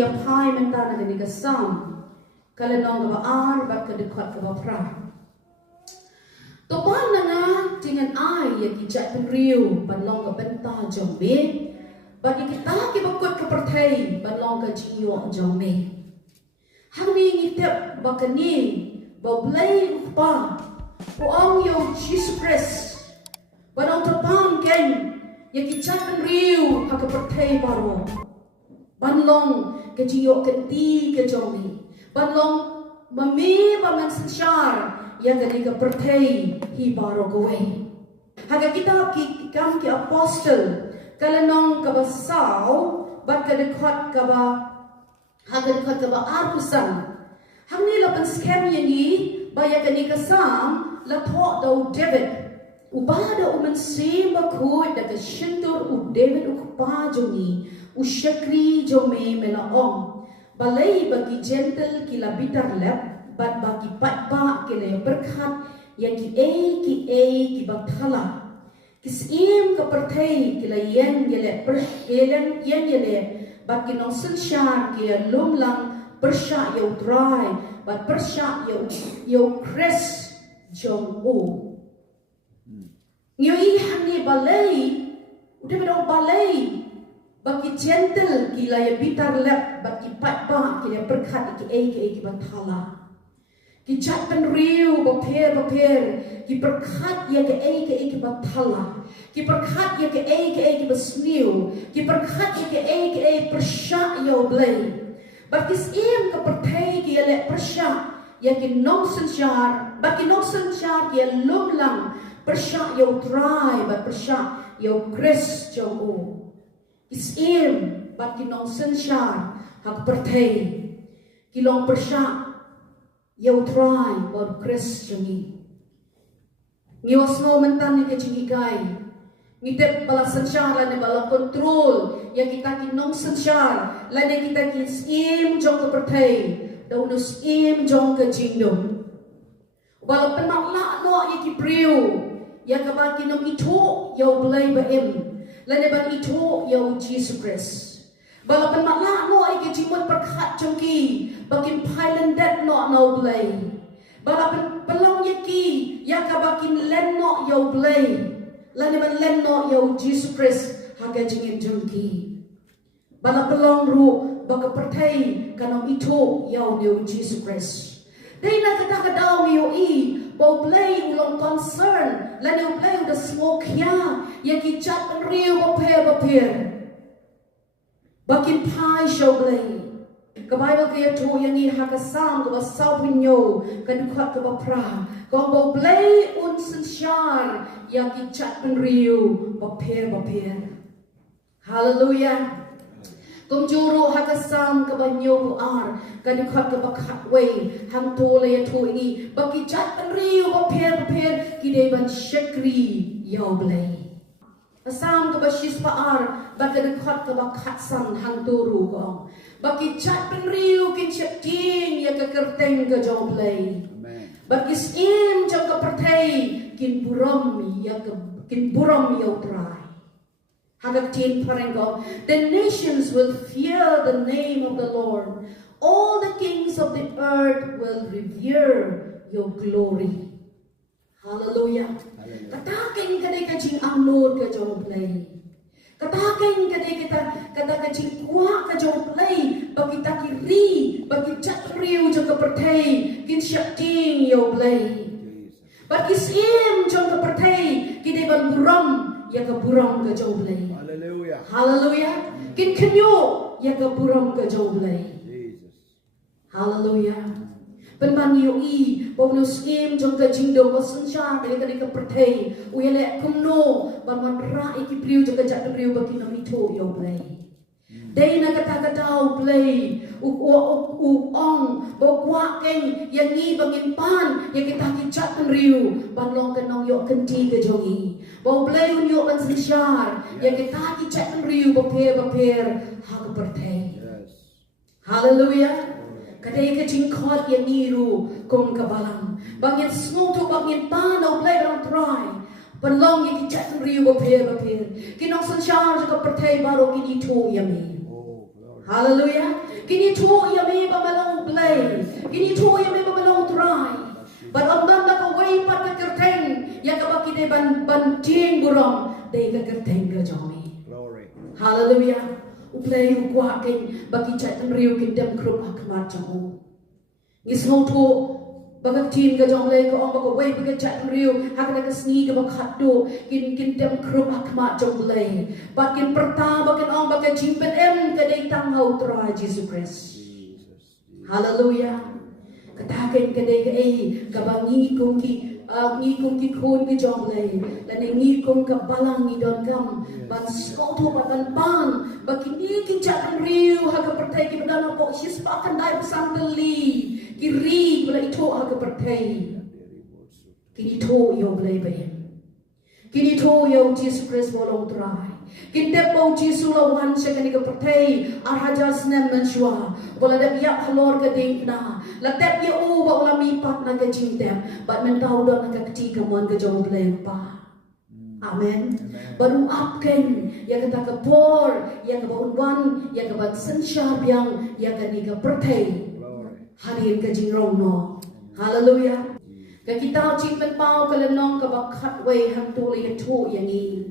ya pai mentana ke ni kesam. Kalau nong ke ar bat ke dekat ke bapra. Topan nanga dengan ai ya kijat penriu ban long ke benta jong be. Bagi kita ki bakut ke pertai ban long ke jiyo jong me. Hang ni ngitep bakani ba blai pa. Puang yo Jesus Christ. Ban ong topan ken ya kijat penriu ha ke pertai baro. Ban long ke jiyo kenti ke jong me. Ban long mami ba man sensyar ya gani ke pertai hi baro gowe. Haga kita ki kam ki apostle kalau nong ke basau bat ke dekat ke ba haga dekat ke ba arusan. Hang ni lapan scam yang ni ba ya gani ke sam la thok do David. Ubada uman sim ba khoi da ke shintur u David u pa jongi u shakri jome mela ong. Balai bagi gentle kila bitar lep bat bagi patpa kila berkat yang ki bathala kisim ke pertai kila yen yele yen yele bagi nong sensyar kila lumlang persya yo dry bat persya yo kres jong o ngoi hani balai udah bedong balai bagi gentle kila ya bitar lep bagi patpa kila berkat ki bathala ki chat penriu baper ki berkat ya ke bathala ki berkat ya ke basniu ki berkat ya ke persya yo blai bagi sim ke pertai ki le persya ya ki nong sensyar bagi nong sensyar ki lumlang persya yo dry bat persya yo kris jo o isim bagi nong sensyar hak pertai ki long persya yo try bor kris jongi ngiwas no mentan ni ke jingi kai ngitep bala sensyar la bala kontrol yang kita ki nong sensyar la de kita ki sim jong ke pertai dau no sim jong ke jingdom bala penak la no ye ki priu ya ka ba ki nong ito yo blai ba em la de ban ito yo Jesus Christ bala penak la no ye ki jimot perkat jongki bakin pailan dat no blai bala pelong ye ki ya ka bakin len no yo blai la de ban len no yo Jesus Christ haga jingin jongki bala pelong ru baka pertai kanong ito yo Jesus Christ dai na kata daw yo i bo play ulong concern la ne play the smoke ya ki chat penriu baper bakin pai show play ka Bible ke to yang i hakasam ka basau pinyo kan khat ka bapra ka bo play un sensyar ki chat penriu baper hallelujah kum juru hakasam ke banyo ar kan khat ke bakhat we ham to le to ini bagi chat penriu baper ki de ban shakri yo blai asam ke basis pa ar bagi khat ke bakhat san hang turu ko bagi chat penriu kin shakting ya ke kerteng ke jo blai bagi sim jang ke pertai kin buram yo try Hagaktin parenggo, the nations will fear the name of the Lord. All the kings of the earth will revere your glory. Hallelujah. Katakin kadai kajing amnur ka jong play. Katakin kadai kata kajing kuah ka jong play. Bagi takiri, bagi cakriu jong ka pertai, kin syakting yo play. Bagi sim jong ka pertai, kidai ban buram ya ka buram ka jong play. Hallelujah. Kin kenyo ya ke buram ke joblay. Hallelujah. Penman yo i bonus skim jong ke jingdo ko sensyar kali ke pertai. Uyele kumno ban ra iki priu jong ke jat priu bagi no ito yo blay. Dai na kata play u ong bo kwa ken yang ni bangin pan yang kita kicat riu ban long kenong yo kenti ke jongi. Bo play un yo ban sensyar yang kita kicat riu baper ha ke pertai. Hallelujah. Kadai ke jingkot yang niru kong kabalang. Bangin smoto bangin pan o play bang try. Panlong yang kicat riu baper. Kinong sensyar juga pertai baru kini to yami. Hallelujah. Kini tu ya me ba malang play. Kini tu ya me ba malang try. But on dan da ka way pat ka kerteng ya ka ba kide ban ting buram dei ka kerteng ka jomi. Glory. Hallelujah. Uplay ukwa ken bagi chat riu kin dem krup akmat jamu. Ngisong tu bagak team ka jong lay ko ong baka way baga chat riu hakna ka sni ka bakhat do kin dem krup akmat jong lay. Bakin pertama kin ong baka jimpen em ka dei tang hau try Jesus Christ. Hallelujah. Katakin ka dei ka ka bangi kong ki khun ki jong lay la ne ngi kong ka balang ni don kam ban sko to ban bakin ni ki chat riu ha ka pertai ki badana ko sis pa kan dai pasang deli ki ri bala ito ha ka pertai kini to yo blay bayan kini to yo Jesus Christ bolong try Kinte pau Jisu lawan sekali ke pertai arhajas nem menshua wala da biak halor ke dingna la tep ye u ba wala mi pat na ke jintem bat men tau do na ke ti ke mon ke jong lempa amen baru apken ya kata ke por ya ke baun ya ke bat sensha biang ya ke ni ke pertai hari ke jingrong no hallelujah ke kita jimpen pau ke lenong ke bakhat we hang tu le tu yang ni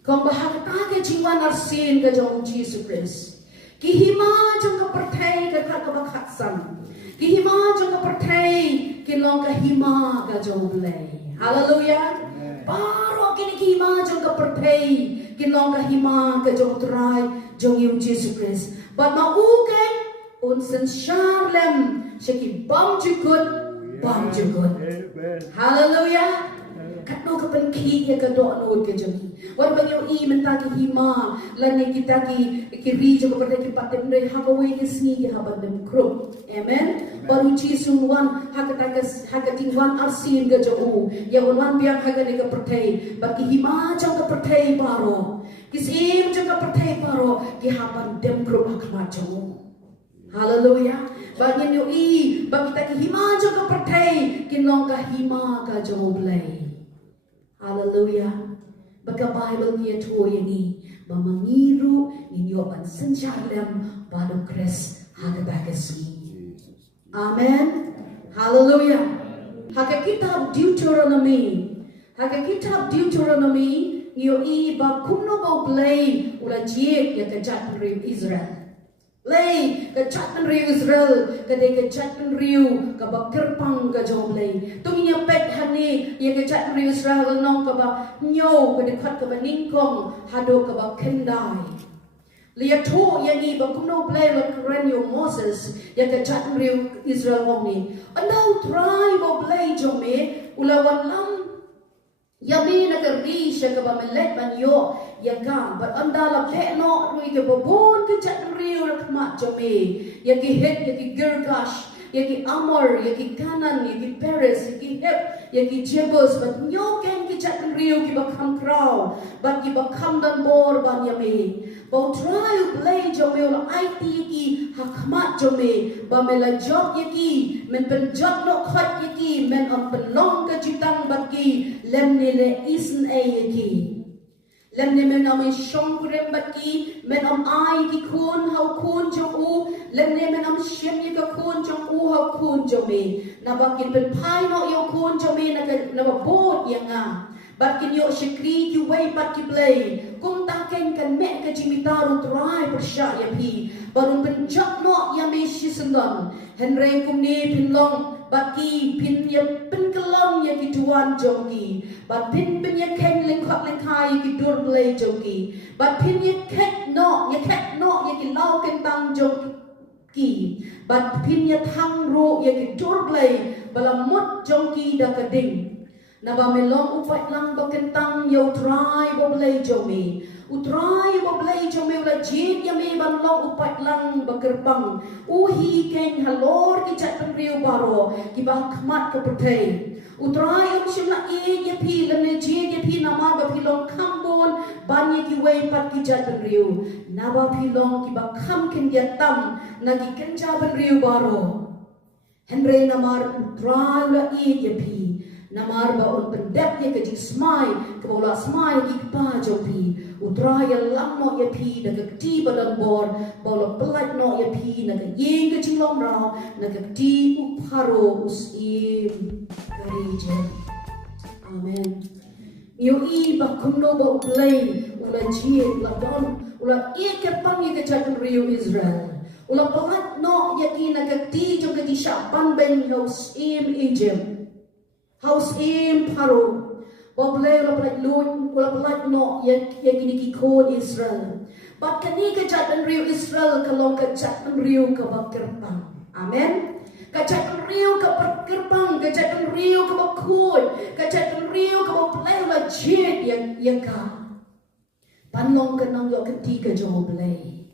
kong bahagta ke jiwan arsin ke jong Jesus Christ. Kihima jong ka pertai ke kat ka bakhatsan. Kihima jong ka pertai ke long ka hima ka jong blay. Hallelujah. Paro kini kihima jong ka pertai ke long ka hima ka jong try jong yung Jesus Christ. But mauken unsen sharlem shaki bam jukut. Hallelujah. Katno ka penki ya ka do anod ke jami wan bang yo menta ki hima lan ni kita ki ri jo ka ki patem re ha ka we ki sni ki ha bandem kro amen baru Jesus wan ha ka ting wan arsin ga jo ya wan biang ha ga ni ka pertai ba ki hima jo ka pertai baro ki sim jo ka pertai baro ki ha bandem kro ha ka jo hallelujah ba nyen yo ba kita ki hima jo ka pertai ki long ka hima ka jo blay hallelujah. Baka Bible niya tuo yani mamangiru ninyo ang sansyalem badong kres hagabagasi. Amen. Hallelujah. Haga kitab Deuteronomy niyo ba kumno ba blay ula jiek ya kajat rin Israel. Lay kajat rin Israel kadai kajat rin ka bakirpang ka jom lay tuminya pet hani ya kajat rin Israel nong ka ba nyo kadai khat ka ba ningkong hado ka ba kendai liya to yani ba kumno blay ba kren yo Moses ya kajat rin Israel omni andaw try ba blay jome ulawan lam Yami nagari siya ka ba melet man yo yaga but andala pe no rui ke bobon ke chat riu rakmat jame yaki het yaki girgash yaki amor yaki kanan yaki peres yaki hep yaki jebus but nyo ken ke chat riu ki bakam kraw but ki bakam dan bor ban yame bau try play jame ul IT ki hakmat jame ba mela job yaki men pen job no khat yaki men on penong ke jitang baki lemne le isn a yaki lemne men am shongkrem baki men am ai ki khun hau khun jong u lemne men am shem ye ka khun jong u hau khun jome na bakin pen pai no yo khun jome na ba bot yanga bakin yo shikri ki way pat ki play kum ta ken kan me ka jimitaru try persya ya pi baru pen jok no ya me shisendon henry kum ni pinlong baki pin ya pin kelong ya ki tuan jongi but pin ya ken ling khot ling khai ki dur blay jongi but pin ya ket no ya ki lau ken tang jongi but pin ya thang ro ya ki dur blay bala mut jongi da ka ding na ba melong upat lang ba kentang yo try bo blay jomi utray bo blay jomi la jid ya me ban long upat lang ba gerbang uhi ken halor ki chat riu baro ki ba khmat ka pertai utray om shimna e ya pi la ne jid ya pi na ma ba pi long khambon ban ye ki way pat ki chat riu na ba pi long ki ba kham ken ya tam na ki ken cha ban riu baro henry na mar utray la e ya pi namar ba on pendep ye ke jing smai ke bola smai ki pa jopi utra ya lam no ya pi na ka ti badan bor bawla pelat no ya pi na ka yeng ka jinglong rao na ka ti uparo usim karije. Amen. Yo i ba kumno ba uplay ula jie ula don ula ke pang ke jatan rio Israel. Ula pelat no ya ki na ka ti jong ka ti syapan ben usim Egypt. Usim paro. Wablay ula pelat lut ula pelat no ya kini ki kon Israel. But kani ka jatan rio Israel kalong ka jatan rio ka bakirpang. Amen. Kajatan rio ka bakirpang, kajatan rio ka bakoy, kajatan rio ka wablay ula jid ya ka. Panlong ka nang yo kati ka jong wablay.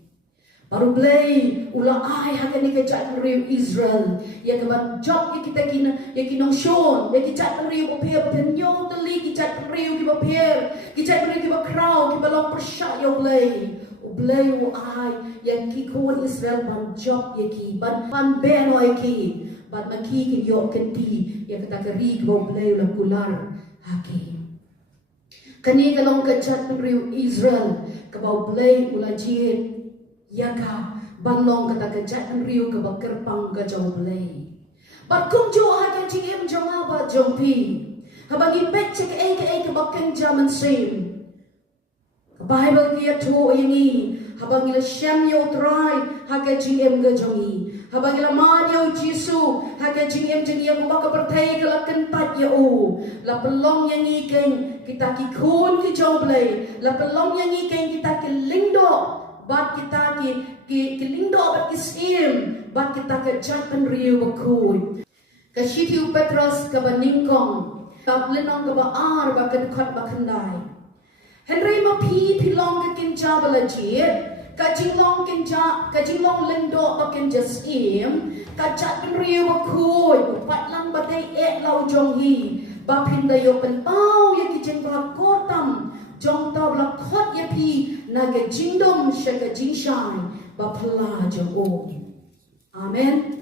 Baru blay ula ai hakani ka jatan rio Israel. Ya ka ban job ya kita kina ya kinong shon, ya ki jatan rio ko per penyo tali ki jatan rio ki ba per, ki jatan rio ki ba kraw, ki ba long persya yo blay. Blay u ai ya ki kon Israel ban job ya ki ban pan ben o ki ban man ki yo kenti ya kata ka ri ko blay ula kular haki. Kani ka long ka jatan rio Israel ka ba blay ula jid yaka banlong kata kejatan rio ke bakirpang ke jauh belai. Bat kum jo hakan cingem jong apa jong pi. Habagi pek cek ke bakeng jaman sim. Ke Bible kia tu ini. Habagi la syam yo try hakan cingem ke jongi. Habagi la man yo jisu hakan cingem jengi aku baka bertai ke la kentat ya o. La pelong yang ikan kita ki kun ki jauh belai. La pelong yang ikan kita ki lingdo. Bat kita ki lindo bat kisim bat kita ke jatan rio bakui ke shitiu Petros ke baningkong kap lenong ke baar ba ke dekat bakandai Henry ma pilong ke kinja balajit ka jinglong lindo ba kin jasim ka jatan rio bakui pat lang batay lau jong hi ba pindayo penpau ya ki jeng kotam jong tau la khot ya pi naga jingdom shaka jingshai ba phala jo o. Amen.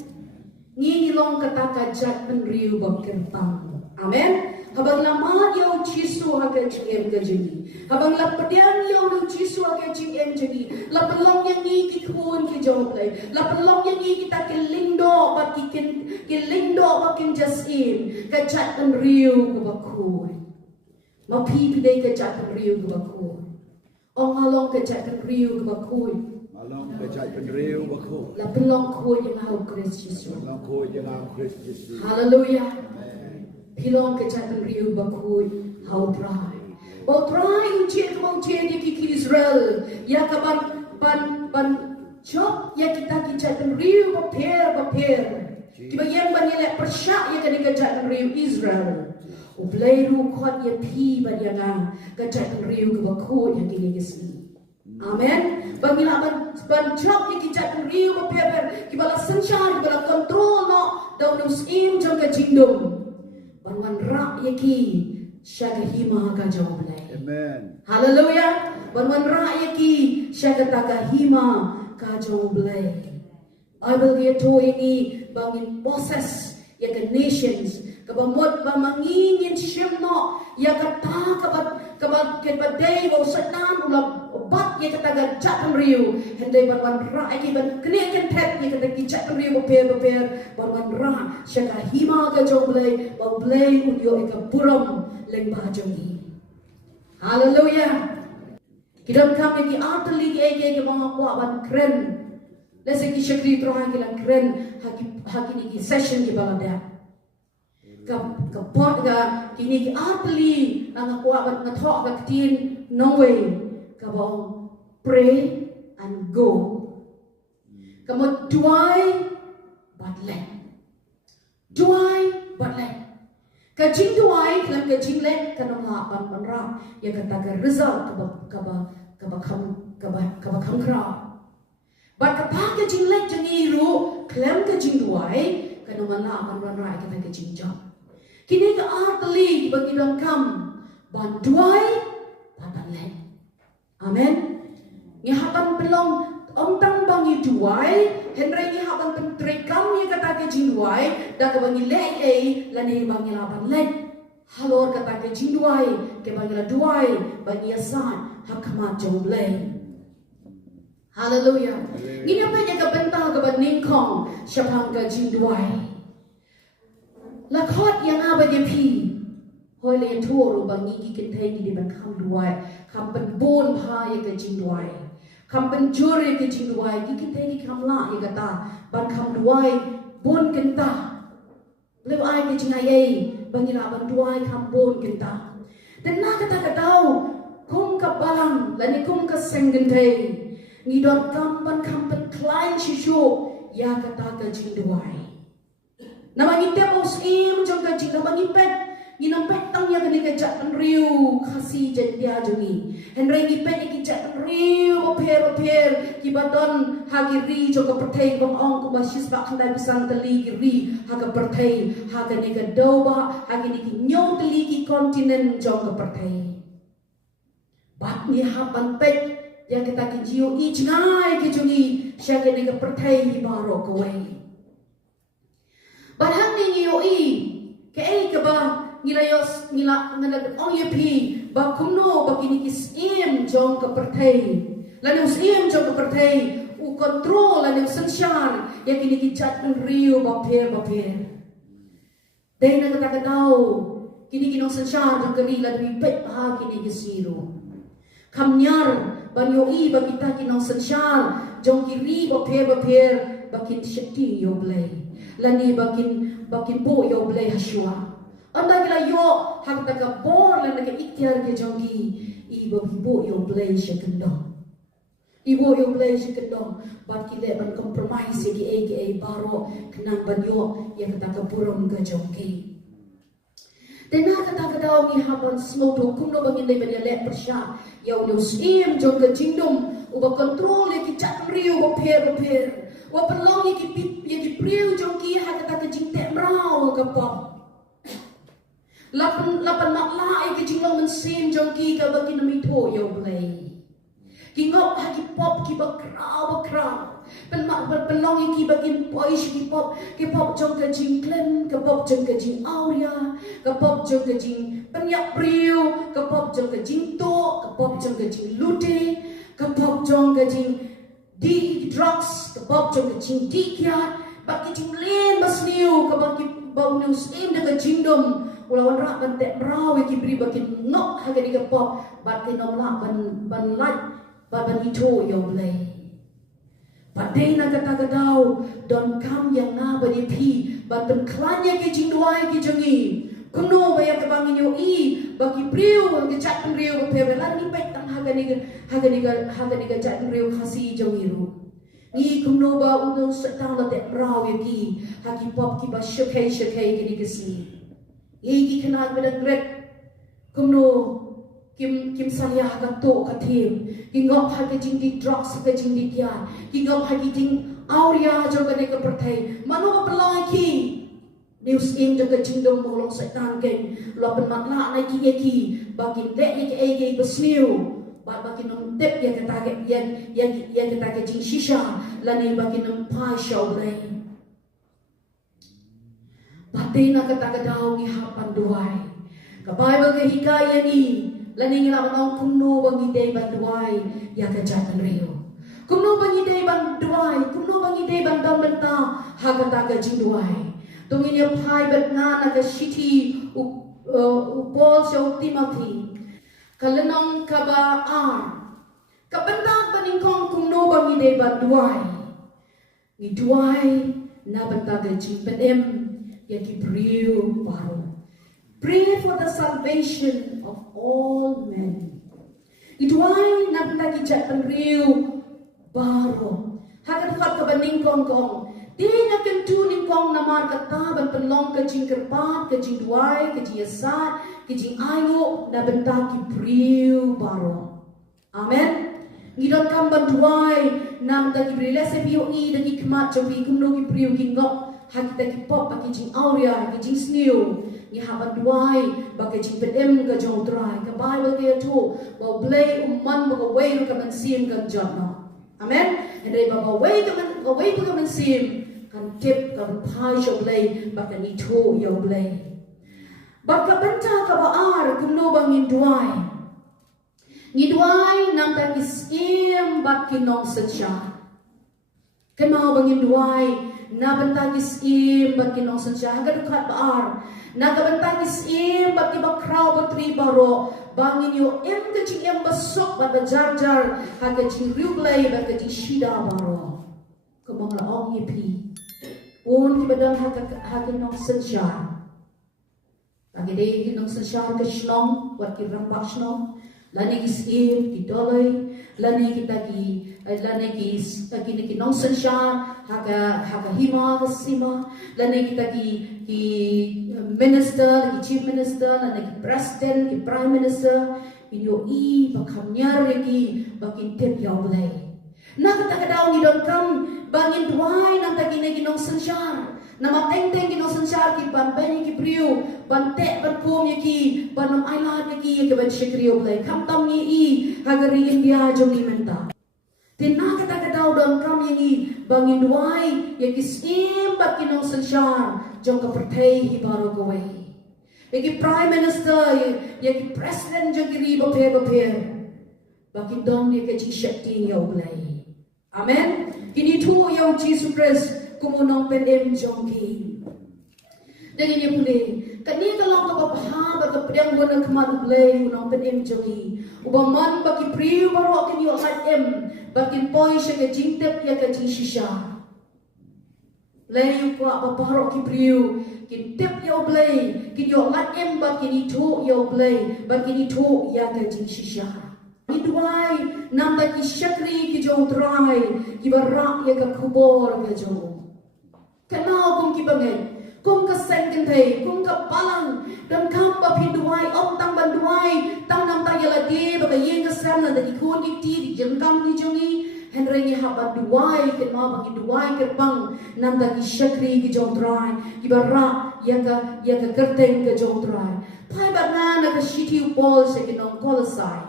Ni long kata ka jat pen riu ba kirtang. Amen. Habang la ma yo jisu ha ka jing ka jingi. Habang la pedian yo no jisu ha ka jing em jingi. La pelong yang ni ki khun ki jong play. La pelong yang ni kita ki lindo ba ki lindo ba kin jasim ka jat pen riu ba khoi. Mapi pidai ke jatan riu ke bakui. Ong along ke jatan riu ke bakui. Along ke jatan riu bakui. La pelong kui yang hau Kristus Yesus. Pelong kui yang hau Kristus Yesus. Haleluya. Pilong ke jatan riu bakui hau try. Bau try ujian ke bau ujian di kiki Israel. Ya ke ban job ya kita ki jatan riu baper. Kiba yang ban yelek persyak ya ke jatan riu Israel. Ublay ru khot ya pi ba dia nga ka jatan riu ke bakut yang kini kesi. Amen. Bangila ban job ya ki jatan riu ba per ki bala sunshine bala control no daun usim jong ka jingdom. Ban wan rak ya ki syaga hima ka jauh belai. Amen. Hallelujah. Ban wan rak ya ki syaga taka hima ka jauh belai. Bible dia tu ini bangin possess ya ke nations kabamot ba mangingin siyemno ya kata kabat day ba satan ula bat ya kata jatan riu henday ban ra ki ban kniken pet ya kata ki jatan riu beper ban ra siya ka hima ka joblay ba blay unyo ka puram leng ba jongi. Hallelujah. Kidam kami ki atli ki mga kwa ban kren lesi ki shakri trohan ki lang kren hakini ki session ki balada kapot ga kini ki atli ang kuwa bat ngathok ga tin no way kabong pray and go kamot duai but let ka jing duai klam ka jing let kanong ha ban ra ya kata ka result kaba khongkrom bat ka jing let jani ru klam ka jing duai kanong la ban ra kata ka jing job. Kini ke atli bagi dong kam banduai patanlen. Amen. Ngihapan pelong om tang bangi duai henry ngihapan pentrekam ni kata ke jinduai dak bangi lei lanai bangi lapan len. halor kata ke jing duai ke bangila duai bagi asan hakmat jong blay. Hallelujah. Ngini apa yang ke bentar ke bening kong syapang ke jing duai. Lakot yang apa dia pi. Hoi le tuoro bangi ki kenteng di ban kam duai, kam ben bon pa ye ke jing duai. Kam ben jure ke jing duai, ki kenteng ki kam la ye kata ban kam duai bon kenta. Lew ai ke jing ayai bangi la ban duai kam bon kenta. Dan na kata katau kum ka balang lani kum ka sengente. Ngi dot kam ban klein shishu ya kata ke jing duai. Nama ngi tepos im jong ka jing nama ngi pet. Nginong pet tang ya kini kejat riu kasih jendia jungi. Henry ngi pet ngi kejat riu oper kibaton hagi ri jong ka pertai bang ong ku basis ba kandai bisan teli ri haga pertai haga ni ka doba hagi ni ki nyong teli ki kontinen jong ka pertai. Bat ni hapan pet ya kita ki jiu i cngai ki jungi sya ni ka pertai hi baro ka wei. Bat hang ni ngi i ke ai ka ba Nilayos nila ngana ong yepi ba kumno ba kini kisim jong ka pertai lanu sim jong ka pertai u control lanu sanshar ya kini ki chat riu ba pher dai na kata tau kini kinong sanshar jong kali lanu pet ha kini ki zero kamnyar ban yo I ba kita kinong sanshar jong kiri ba pher bakin shakti yo blay lani bakin bo yo blay hashwa. Anda kila yo hak taka bor lan nak ikhtiar ke jongi ibo yo play shekendong ibo yo play shekendong bat kile ban compromise ki aka baro kenang ban yo yang taka burung ke jongi tena kata daw ni haban smoto kumno bangin dai ban le persya yo no sim jong ke jingdom uba control ki chat riu ba pher wa perlong ki priu jongi hak taka jing te mrao ke pom Lapan maklai ke jinglong mensim jongki ka bagi nami to yo blay. Kingop hagi pop ki bakrau. Penlong ki bagi poish ki pop jong ka jing klen, ka pop jong ka jing auria, ka pop jong ka jing penyak priu, ka pop jong ka jing to, ka pop jong ka jing lute, ka pop jong ka jing di drugs, ka pop jong ka jing dikya, bagi jing len masniu, ka bagi bau news im de ka jingdom. Ulawan rak ban tek mrau ki beri bakin nok haga di pop bat ki nom la ban light ban ito yo blay. Padai na kata kadau don kam yang na ba di pi ban ben klanya ki jing duai ki jongi. Kuno ba ya ke bangin yo I bagi priu ke chat priu ko pe la ni pek tang haga ni ga chat priu khasi jongi ru. Ni kuno ba uno setang la tek mrau ki hagi pop ki ba shakai ki ni kesi. Igi kenal beda grade kumno kim saya haga to katim kingop hagi jing di drugs hagi jing di kian kingop hagi jing auria joga ne ka pertai mano ba pelong ki news in joga jing dom bolong setan geng lo ben matla na ki bakin dek ni ki besniu bakin nom tep ya kata ya kata jing shisha lani bakin nom pa show lane. Patina kata daw ni hapan duai. Ka Bible ke hikaya ni lani ngila bangaw kumno bangi day ban duai ya ka jatan rio. Kumno bangi day ban duai, kumno bangi day ban dam benta hagata ka jing duai. Tungin ya pai bat na ka shiti u Paul so Timothy. Kalenong ka ba ka benta baningkong kumno bangi day ban duai. Ni duai na benta ka jing pedem yaki priu baru. Pray for the salvation of all men. Itu ay nabenta kijat priu baru. Hakat ka baning kong. Di na kentu ning kong namar kata ban penlong ke jing kerpat, ke jing duai, ke jing yasat, ke jing ayo nabenta ki priu baru. Amen. Ngidot kam ban duai nam ta ki brile se bio I dagi kmat jogi kumno ki priu ki ngop. Hakita ki pop baki jing auria ki jing sniu ni haban duai baki jing pedem ka jong dry ka Bible ke tu ba blay umman ba way ka man sim kan jotno amen and ba way ka man sim kan tip kan pai sho blay baki ni tu yo blay Baka benta ka baar kumno bangin duai. Ni duai nam ta kiskim bak kinong satya. Kemau bangin duai na benta kiskim bak kinong satya. Haga dukat baar. Na ka benta kiskim bak ibakraw batri baro. Bangin yo kecing basok bat bajar-jar. Haga cing riublay bat kecing shida baro. Kemang laong yipi. Un kibadan haga nong satya. Lagi deh kita sesyar ke shlong, buat kita rampak shlong. Lani kisip, kitoloi, lani kita nong sesyar, haga hima kesima. Lani kita minister, chief minister, lani president, prime minister. Inyo bakhamnyar lagi bakin tip yaw belai. Nak kita kadaw ni don kam bangin duai nang tagi nong sesyar. Nama teng-teng kinong sansar ki ban banyi ki priu ban tek ban kum ki ban nam ailat ki ban shikriu blai kam tam ni I hagari India jom ni menta tinna kata kadaw don kam yi bangin duai ki sim bat kinong sansar jom ka perthai hi baro gowe ki prime minister ki president jom ki ri baper bakin don ni ki shakti yo blai amen kini tu yo Jesus Christ kumunong pendem jongki. Dengan ini pulih, kini kalau kau paham baga pedang guna kemana pulih kunong pendem jongki. Ubaman bagi priu baru akan yo hatem, bagi poi syaga jintep ya ka shisha. Lei ko apa baru ki priu, kintep yo play, ki yo hatem bagi ni tu yo play, bagi ni tu ya ka shisha. Duai nam ta ki shakri ki jong trai, ki barak ya ka kubor ka jong. Kenal kum ki bangai, kum ka sengken thei, kum ka palang, dan kam ba phi duai, om tang ban duai, tang nam ta yala de ba yeng ka sam na da ikon ki ti di jeng kam ni jongi, henre ni ha ba duai, kenal ba ki duai ke pang, nam ta ki shakri ki jong trai, ki bara ya ka kerteng ka jong trai. Pai ba na ka shiti upol se ki nong kolasai.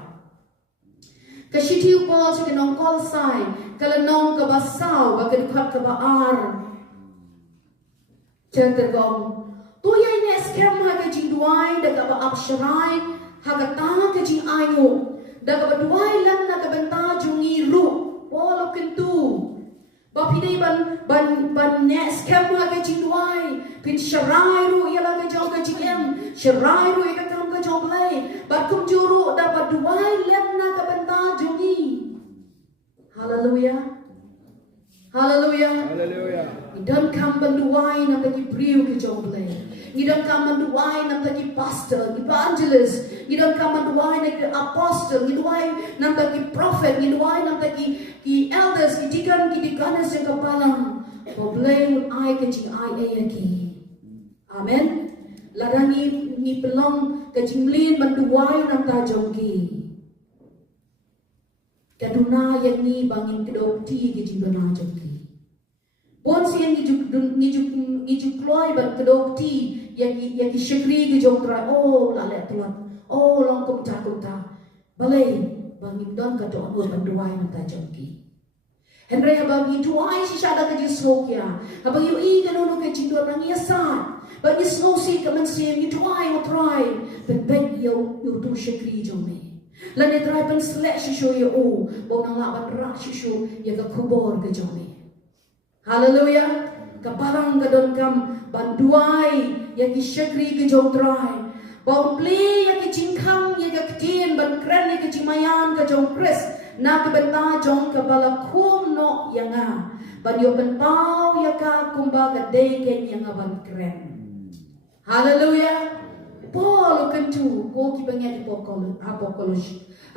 Ka shiti upol se ki nong kolasai, kala nong ka basaw ba ka dikhat ka ba ar. Tergong, tu yang ni scam haga jing duai, daga ba absharai, haga tanga ke jing ayu, daga ba duai lan naga benta jungi ru, wala kentu. Ba pidai ban ne scam haga jing duai, pin sharai ru ialah ke jong ke jing em, sharai ru ia kam ke jong play, ba kum juru daga duai lan naga benta jungi. Hallelujah. Hallelujah. Hallelujah. Idam kam banduai nam tagi priu ke jomble. Idam kam banduai nam tagi pastor, evangelist. Idam kam banduai nam tagi apostle. Idam nam tagi prophet. Idam nam tagi ki elders, ki dikanas yang kepalang. Problem ai ke jing ai ayaki. Amen. Larani ni pelong ke jimlin banduai nam ta jongki. Kaduna yang ni bangin kedok ti ke jingana jongki. Pon sian ngijuk kloi ban kedok ti yang shakri ke jong trai oh la le tuan oh long kum ta balai bangin don ka to amur ban duai mata jongki. Henry bangin duai si sada ke jisok ya. Abang yu I kanono ke jingdo nang yasa. Bagi snosi ka man sian ni duai mo try. Ben yo tu shakri jong me. Lani try ban selek shisho yo oh bo nang la ban ra shisho ya ka kubor ke jong me. Hallelujah. Kaparang kadon kam banduai yang ki shakri ke jong trai. Bau play yang ki jingkam yang ki ktien ban kren yang ki jimayan ke jong kris. Na ke benta jong ke bala kum no yang a. Ban yo ban pau ya ka kumba ke deken yang a ban kren. Hallelujah. Paul kentu ko ki bangya di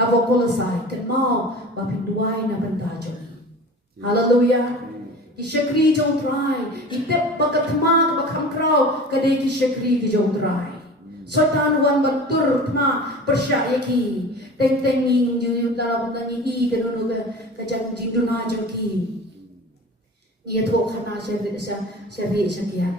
apokolosai ken mau ba pinduai na benta jong. Hallelujah. Ki shakri jong trai, itep bakat thma bakam krau kadai ki shakri ki jong trai. Sotan wan bantur thma persya yaki, teng ni ju dalam tangi I kanono ka jang jinduna jong ki. Ia tho khana seri sakia.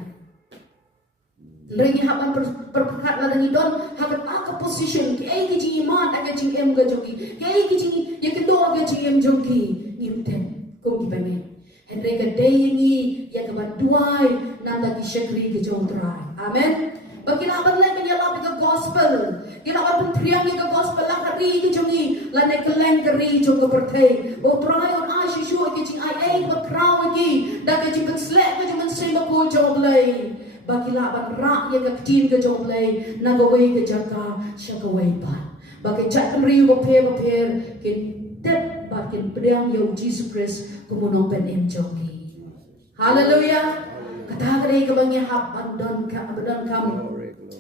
Lagi haban perkat la dangi don habat ka position ki ai ki ji iman ta ka jing em ga jong ki. Ki ai ki ji ye kedua ga jing em jong ki. Nimten kum ki bangai. Henry ka day ni ya ka banduai nam lagi shakri ke jong trai. Amen. bagi laban lai menyala ke gospel kila laban priang ke gospel la kari ke jongi la ne keleng kari jong ke perthei bo try on a shu ke jing ai ba kraw ki da ke jing slek ke jing sem ko jong lai bagi laban rak ye ke tin ke jong lai na go wei ke jaka sha go wei pa bagi chat penriu bo pe ke tep bakin priang yo Jesus Christ kumunong pen em jongi hallelujah kata kare ke bangi hab bandon kam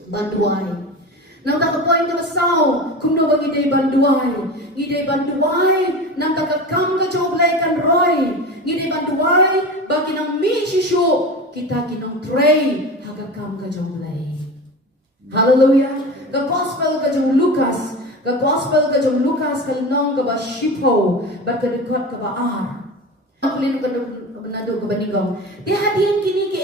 banduai nang tak poin ke besau kumno bagi dei banduai ngi dei banduai nang tak kam ke joblai kan roy ngi dei banduai bagi nang mi shishu kita kinong tray haga kam ke joblai hallelujah the gospel ke jong Lukas ke gospel ke jong Lukas ke nong ke ba shipo ba ke dekat ke ba ar aklin ke nado ke baningong dia hadian kini ke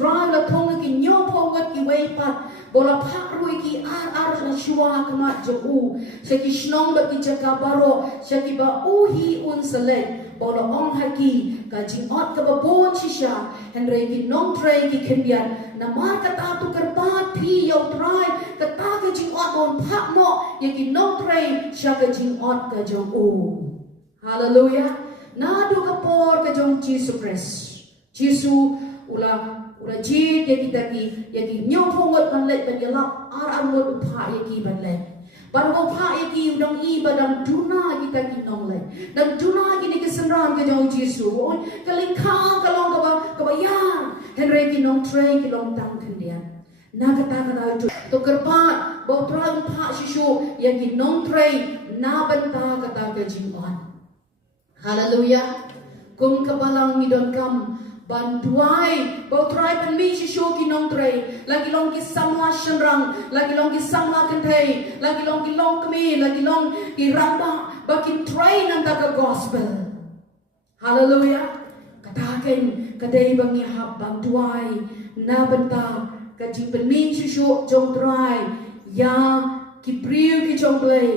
utrai la thong ki nyo pongat ki wei pat bola phak rui ki ar na shua kama joku seki shnong ba ki chaka baro seki ba uhi un selek bola ong haki ka jingot ka ba bon shisha henre ki nong tray ki kendian na mar kata tu kerbat pi yo trai kata ka jingot on phak no ye ki nong tray sha ka jingot ka joku hallelujah nado kapor ke jong Jesus Christ Jesus ula jid ye kita ki nyopongot banlet banyalap aramot upha ye ki banlet bargo upha ye ki udang I badang duna kita ki nongle dan duna ki ke senram ke jong Jesus kalingkha kalong ka ba ya henre ki nong tray ki long tang kendian na kata itu to kerpat bo trai upha shishu ye ki nong tray na banta kata ke jingon hallelujah kum kabalang midon kam bantuai bau try pen mi shishu ki nong tray lagi long ki samla shenrang lagi long ki samla kentai lagi long ki long kemi lagi long ki ramba baki tray nanta ka gospel hallelujah kataken kadai bangi hab bantuai na benta ka jing pen mi shishu jong try ya ki priu ki jong play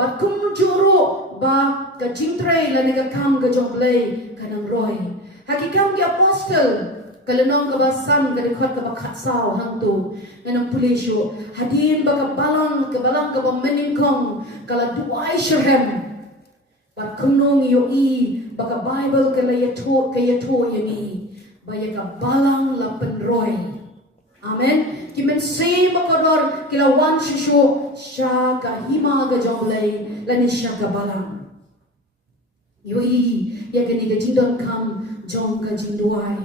ba kum juru ba ka jingtray la ne ka kam ka joblay kanang roy hakikam ki apostle kalenong ka basan ka dekhot ka bakhat saw hangtu nanang pulisyo hadin ba ka balang ka ba meningkong kala duwai sherhem ba kumnong yo I ba ka bible ka la yato yang I ba ya ka balang la penroy amen ki men se makodor kila wan shisho sha ka hima ga joblay la ni sha ka balang yoi ya ke ni ke jindon kam jong ka jinduai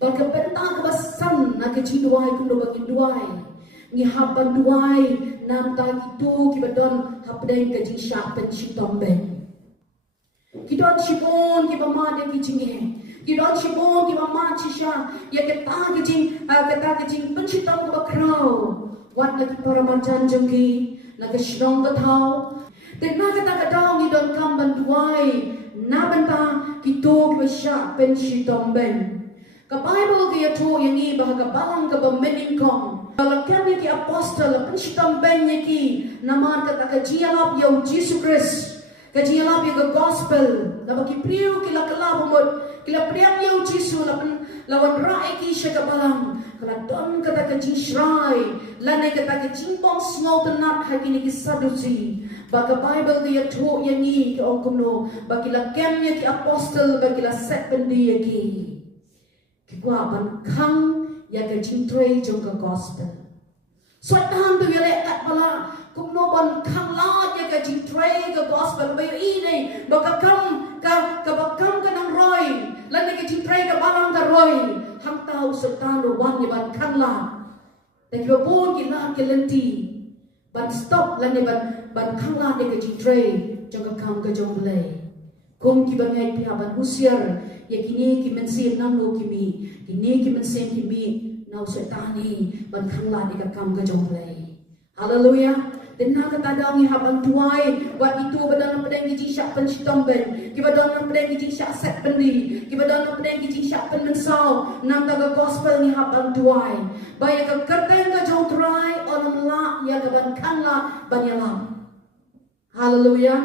ba ke penta ka basan na ke jinduai kum do ba jinduai ni haban duai nam ta kitu ki badon hapdeng ke jing sha pen shitom ben ki don shibon ki ba ma de ki jinge ki don shibon ki ba ma chi sha ya ke ta ke jing pen shitom ba krau wat na ki paramajan jong ki na ke shnong ka thau dan kata dong ni don kam bantuai na banta kita besya pen shitom ben ka bible ke yato yang I bah ka balang ka ba meningkong kalau kami ki apostle pen shitom ben ki naman kata ka jialap yo Jesus Christ ka jialap yo gospel la bagi priu ki la kala bomot ki la priam yo Jesus la pen lawan rai ki sya ka balang kala don kata ka jishrai la ne kata ka jingpong small tenat hakini ki sadusi baka Bible dia tu yang I ke ongkumno bagi la kemnya ki apostle bagi la set bendi ki gua ban khang ya ke jingtray jong ka gospel so tam tu ya le kat bala kumno ban khang la ya ke jingtray ka gospel ba I nei baka kam ka bakam ka nang roy la ne ke jingtray ka balang ka roy hang tau setan ro wan ya ban khang la ta ki bon ki la ke lenti ban stop la ne ban khang la ne ke jingtray jong ka kam ka jong le kum ki bangai pia ban usiar ya kini ki mensim nang no kimi kini ki mensim kimi nau setani ban khang la ni ka kam ka jong lai hallelujah dan na kata daw ni habang tuai wat itu badan pedang ki jisha pen shitomben ki badan pedang ki jisha set bendi ki badan pedang ki jisha pen mensau nang ta gospel ni habang tuai baya ka kerteng ka jong trai on la ya ka ban khang la ban ya la hallelujah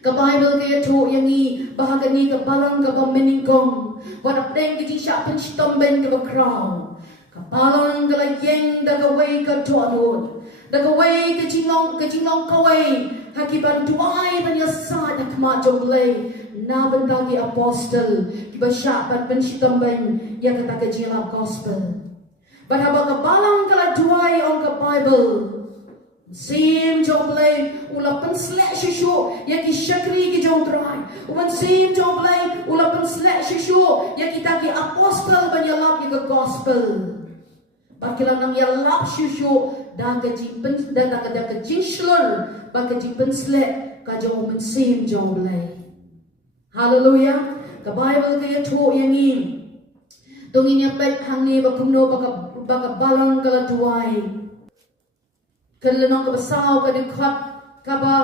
ka Bible ke tu yang ni bahaga ni ka balang ka meningkong wat pedang ki jisha pen shitomben ka krau Kapalang kala yeng daga way ka tuanod. Daga way ka jinglong kaway. Hakiban duwai ban yasa da kama jonglay. Na bendagi apostle. Kiba syabat ban shitamban. Ya kata ka jingla gospel. Bahaba kapalang kala duwai on ka Bible. Sim jonglay ulapan selek shishu ya ki syakri ki jongtrai. Uban sim jonglay ulapan selek shishu ya kita ki apostle ban yalap ki gospel. Bakilang nang yalap shishu dah ka jimpen dah ka jinslur ba ka jimpen selek ka jong men sim jonglay. Hallelujah. Ka Bible ka ya thu yang ni. Dongin ya pet hang ni ba kumno ba balang kala duai. Kalau nong kebesaw ke dekat kaba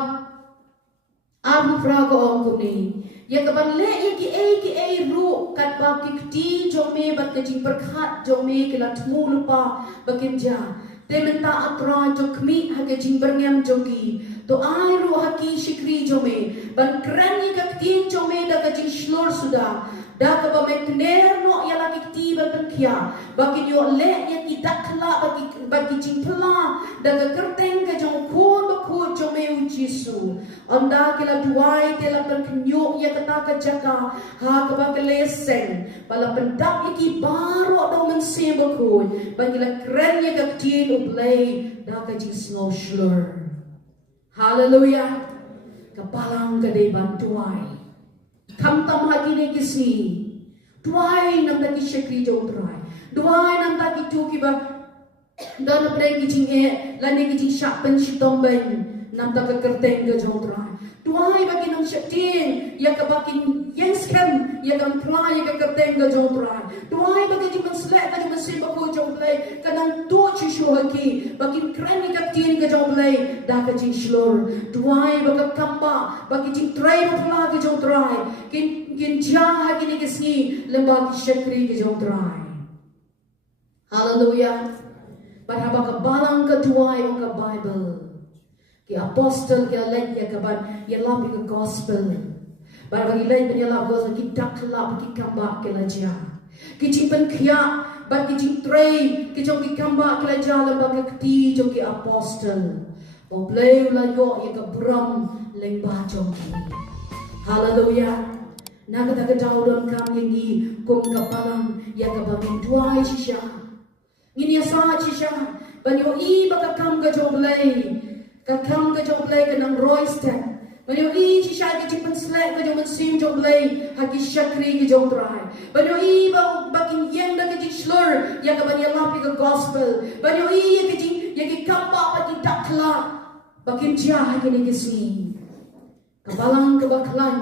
abu praga om kuni ya kaban le ya ki ru kat ba ki jome bat ke jing berkat jome ke la tmu lupa bakim ja te menta atra jo kmi ha ke jing berngam jogi to ai ru haki shikri jome ban kran ni ka tin jome da ka jing shlor sudah dah kaba mekner no ya lagi ti ban kia bagi yo le ya ki dakla bagi jimpla daga kerteng ka jong kun ba ku jome ujisu anda kila duai tela ban knyo ya kata ka jaka ha kaba ke leseng bala pendak iki baro do men se ba ku bagi la kren ya ka tin ublay daga jing snow slur. Hallelujah. Kapalang ka de ban duai Kamtam hati ni kisi, duai nam taki syakri jauh terai, duai nam taki tu kiba, dan apa yang kijing lani kijing syak pen shitom ben, nam tak kerteng ke jauh terai, duai bagi nam syakting, ya kebakin yang scam, ya kam terai ya kerteng ke jauh terai, duai bagi jiman selek ke jiman sibaku jauh belai, kadang tu cishu haki, bagi keren ya kerteng ke jauh belai, dah kijing slur, duai bagi kamba, bagi jing terai berpelah ke jauh terai. Kin jah gini kesni lembah syakri ke jauh terai. Hallelujah. Bahaba ke balang kedua yang ke Bible, ke apostle ke LEIT ya kaban ya lapi ke gospel. Bahaba ke LEIT ya lapi gospel kita kelap kita kambak ke laja. Kijimpen kia bah kijim tray kijong ke kambak ke laja lembah ke keti jong ke apostle. Oblay layo ya ke buram lembah jong ke. Hallelujah. Naga taga daudon kam yengi kum kapalang ya kabangin duai shisha. Ngini asa shisha. Banyo I baka kam ka joblay. Ka kam ka joblay ka nang roystet. Banyo I shisha ka jipan slek ka joman sim joblay. Haki syakri ka jomtray. Banyo I bakin yeng da ka jing slur ya kabanya lapi ka gospel. Banyo I ya ki kamba pati takla. Bakin jah haki ni kisi. Kabalang kabaklan.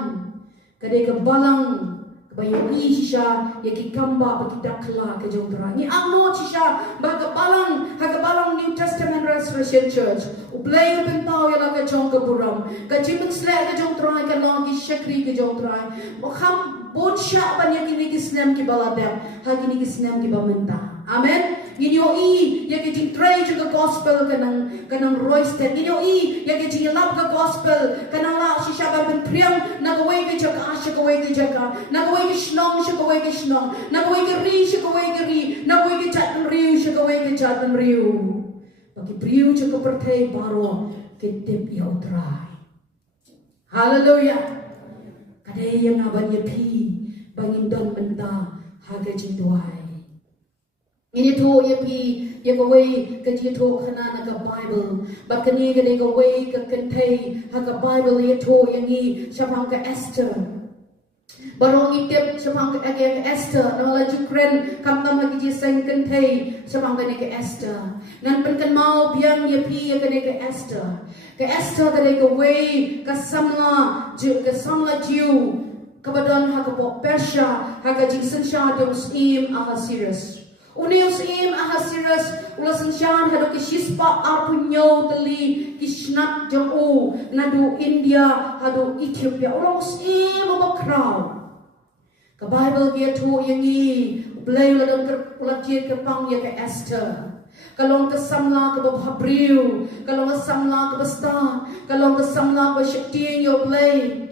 Kadai kebalang kebayu isha ya ki kamba bagi dakla ke jongtera ni amno isha ba kebalang ha kebalang New Testament Restoration Church ublay pentau ya la ke jong ke buram ka jimen slek ke jongtera ka lagi syakri ke jongtera mo kham bod sha ban ya kini ki snam ki baladem ha kini ki snam ki bamenta amen Ginyo I ya ke jing tray juga gospel kanang roysted ginyo I ya ke jing lap ke gospel kanang la shisha ba ben priang na gawai ke jaka asha gawai ke jaka na gawai ke shnong sha gawai ke shnong na gawai ke ri sha gawai ke ri na gawai ke jatan riu sha gawai ke jatan riu bagi priu juga pertai baro ke tip ya utrai. Hallelujah. Kadai yang aban ya pi bangin don menta haga jing duai. Ini tu ya pi ya kawai ke jitu khana na ka Bible ba kani ke de kawai ke kentai ha ka Bible ya tu yang ni syapang ke Esther barong itip syapang ke Esther na la jukren kam tam ha ki seng kentai syapang ke Esther nan pen kan mau biang ya pi ya ke Esther ke kawai ka samla jiu kabadan ha ka Persia ha ka jingsen sha de Muslim Ahasius Unius im Ahasius ulasan shan hado ki shispa arpunyo tali kishnat jamu nadu India hado Ethiopia ulos im bakraw ka Bible kia tu yangi blay ladang ulat ke pang ya ke Esther kalong ke samla ke Habriu kalong ke samla ke Basta kalong ke samla ke Shakti yo blay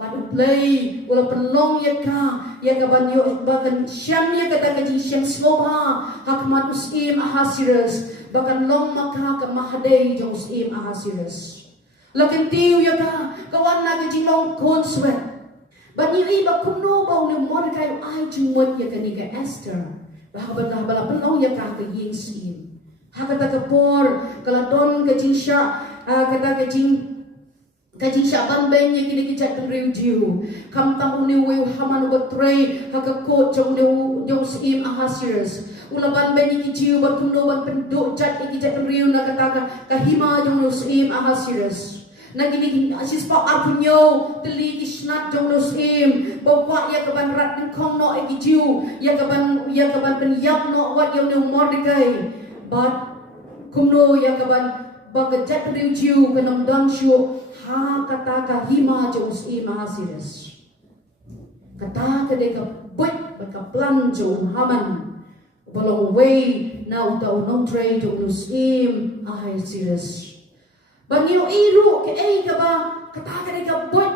Padu play wala penlong ya ka banyo bakan syam ya kata ka syam sloha hakmat usim ahasiras bakan long maka ka mahadai jong usim ahasiras lakin tiu ya ka kawan na ka long konswet bani iba kumno ba ni Mordecai ai jumot ya ka ni ka Esther bahabat bala penlong ya ka yin sim hakata ka por kala don ka sya kata ka Kajing syaban ben yang kini kijat penriu jiu. Kam tamu ni weu haman betrei hakakot jong jong sim ahasirs. Ulaban ben yang jiu berkuno ban penduk jat kijat penriu nak katakan kahima jong sim ahasirs. Nagini asis pa arpunyo teli kisnat jong sim. Bawa ya kaban rat kong no jiu ya kaban penyap no wat yang Mordecai. But kumno ya kaban bagajat penriu jiu kenam dan syuk. Ha kata ka hima jong usim ahasiras kata ka de ka buat ka plan jong haman balong way na utaw non trade jong usim ahasiras bangyo iru ke ei ka ba kata ka de ka buat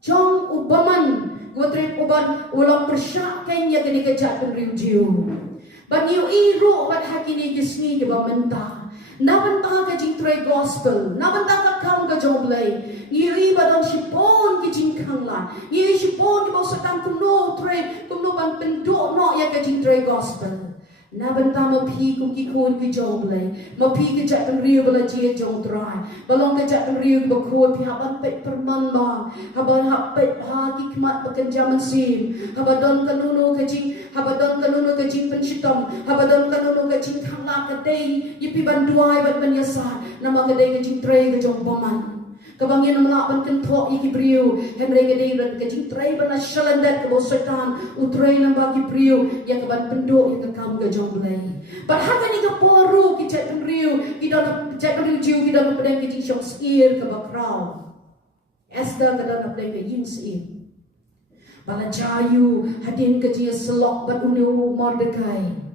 jong ubaman gotre uban ulang persya kenya ka de ka jat penriu bangyo iru wat hakini gisni ke ba mentah Nabanta ka jing tray gospel, nabanta ka kang ka joblay. Ni iba don sipon ki jing kanglan. Ni sipon ki bosatan kumno tray, kumno ban pendok no ya ka jing tray gospel. Nabanta ma pi kum ki kon ki joblay. Ma pi ki jat kan riu bala jie jong try. Balong ka jat kan riu ba ko pi haban pet perman ba. Haban hapet ha ki kmat pakan jaman sim. Habadon kanuno ka jing, habadon kanuno ka jing penshitom. Habadon kanuno ka jing kangla ka day. Yipi ban duai ban banyasa. Nama ka day ka jing tray ka jong paman. Kabangin ang mga pankentok ikibriyo. Henry ka day ka jing tray ban na shalandat ka bo setan. Utray ng bagibriyo. Ya ka ban pendok ya ka kam ka jong blay. Padahal ni ka poru ki chat riu. Kita nak chat riu jiu kita nak pedang ki jing syok skir ka bakraw. Esther ka dan pedang ka yin sin. Bala jayu hadin ka jing selok ban unu Mordecai.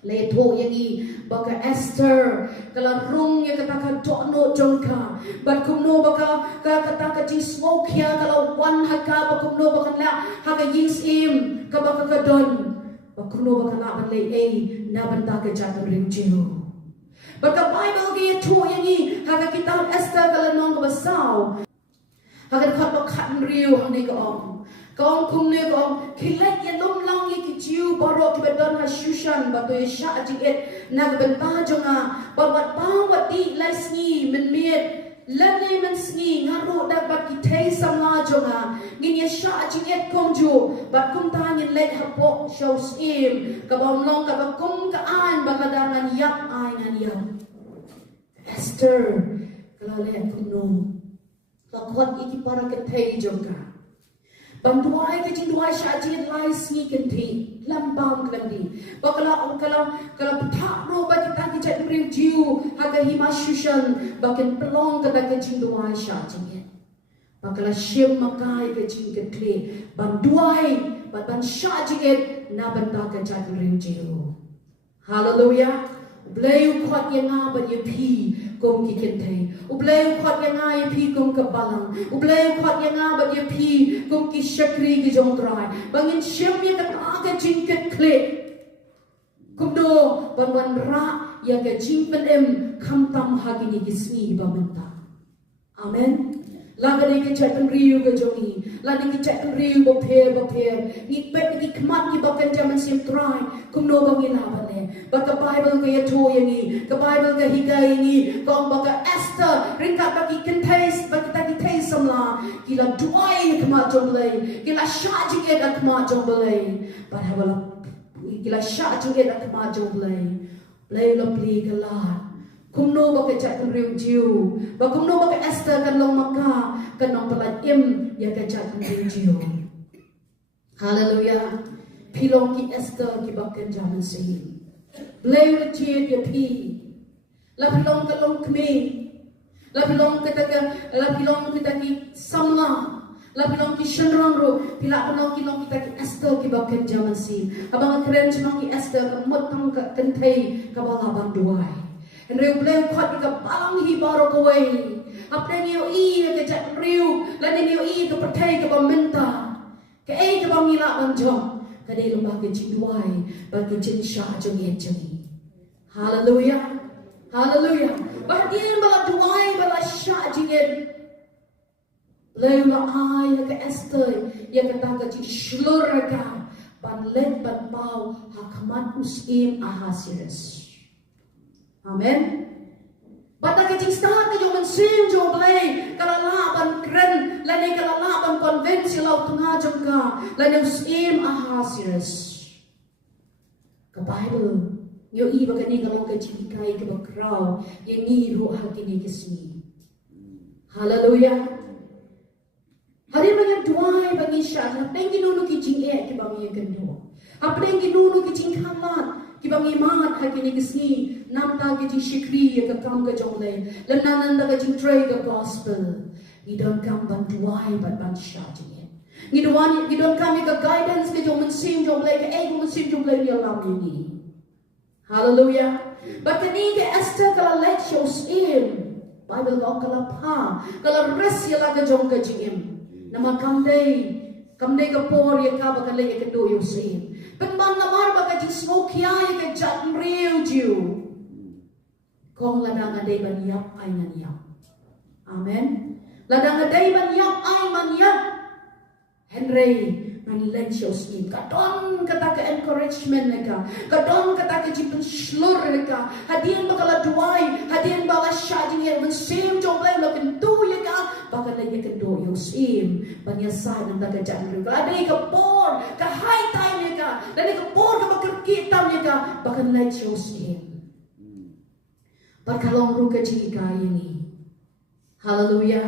Leto yang i baka Esther kala rung ya kata ka dokno jongka bat kumno baka ka kata ka jing smoke ya kala wan haka bakumno baka la haka yins im ka baka ka don bakumno baka la ban le ei na banta ka jatan rim jiu baka Bible ge to yang i haka kitab Esther kala nong ka basaw haka khat khat riu hani ka om Kong kum ne kong kilek ya lum lang ye ki jiu barok ki bedon ha shushan ba to ye sha ji et na benta jonga ba wat ba wat di lai sngi men miet lan ne men sngi ngaro da ba ki thei sam la jonga ngin ye sha ji et kong ju ba kum ta ngin let ha po show sim ka ba long ka ba kum ka an ba ka dangan yap ai ngan yap Esther kala le kum no la khot iki para ke thei jonga Bantuai ke jing duai syajin lai si kenti lambang kendi. Bakala petak ro bagi kita kijat beri jiu haga hima shushan bakin pelong kata ke jing duai syajin. Bakala syem makai ke jing kenti bantuai ban syajin na banta ke jat beri jiu. Hallelujah. Bleu khot yang ngaban ye pi kom ki kentei. Bleu khot yang ngai pi kom ke balang. Bleu khot yang ngaban ye pi kom ki syakri ki jong trai. Bangin syem ye kata ke jing ke kle. Kom do ban wan ra ya ke jing pen em kam tam hagini ki sni ba menta. Amen. Lagi ke chat riu ke jongi, lagi ke chat riu boper. Ni pet ni kemat ni bakan zaman sim try, kumno bangin abane. Baka Bible ke yato yangi, ke Bible ke higai ni, kong baka Esther ringkat bagi kentais, bagi tadi tais samla, kila duai kemat jonglei, kila syajing eda kemat jonglei. Padahal kila syajing eda kemat jonglei, play lo play kelar. Kumno baka chat riu jiu, baka kumno baka Esther kan long maka kan long pelat im ya ka chat riu jiu. Hallelujah. Pilong ki Esther ki bakan jaman sih. Blay retiet ya pi. La pilong ka long kme. La pilong kita ki samla. La pilong ki shenrang ro. Pila pilong kita ki Esther ki bakan jaman sih. Abang keren cunong ki Esther ka motang ka kentai ka balaban duai. Henry blame khot ka balang hi baro kawai Apne niyo ke jat riu, la niyo ke pertai ke bamenta. Ke ke bamila banjong. Kadai lumba ke jindwai, bagi jinsha jongi jongi. Hallelujah. Hallelujah. Bahdian bala duai bala sya jingen. Leula ai ke Esther ya kata ke slurga ban let ban bau hakaman usim ahasiris. Amen. Bata ke start ke jo mensim jo blai kalala ban kren lani kalala ban konvensi lau tengah jongka lani usim ahasiris. Ke Bible yo I bakani kalau ke cikai ke bakrau yang ni ruh hakini kesini. Hallelujah. Hari banyak duai bagi syarat. Apa yang kita ki jing ke bangi kedua. Apa yang kita ki jing khalat ki bangi mat hakini kesini. Nam ta ki jing shikri ke kam ke jongle. Lenanan ta ke jing tray ke gospel. Ni don kam ban duai ban syarat jing. Ni don kam ke guidance ke jong mensim jongle ke mensim jongle ni alam ni. Hallelujah. Bakani ke Esther kala let shows in. Bible kau kala pa. Kala res yala ke jong ke jing. Nama kamdei kapor ya ka bakal le ke do yo sin ben ban namar baka ji smoke ya ke jat real ju kong ladang adai ban yap ai nan yap amen ladang adai ban yap ai man yap Henry man len shows in kadon kata ke encouragement neka kadon kata ke ji penslur neka hadian bakal duai hadian bala shading ya men sim jong le lo ken tu ya ka bakal lagi kedua yo sim banyak sah dan tak jangan rika ada ni kapor ke high time ya ka dan ni kapor ke bakal kita ya ka bakal lagi yo sim berkalong ruka jika ini hallelujah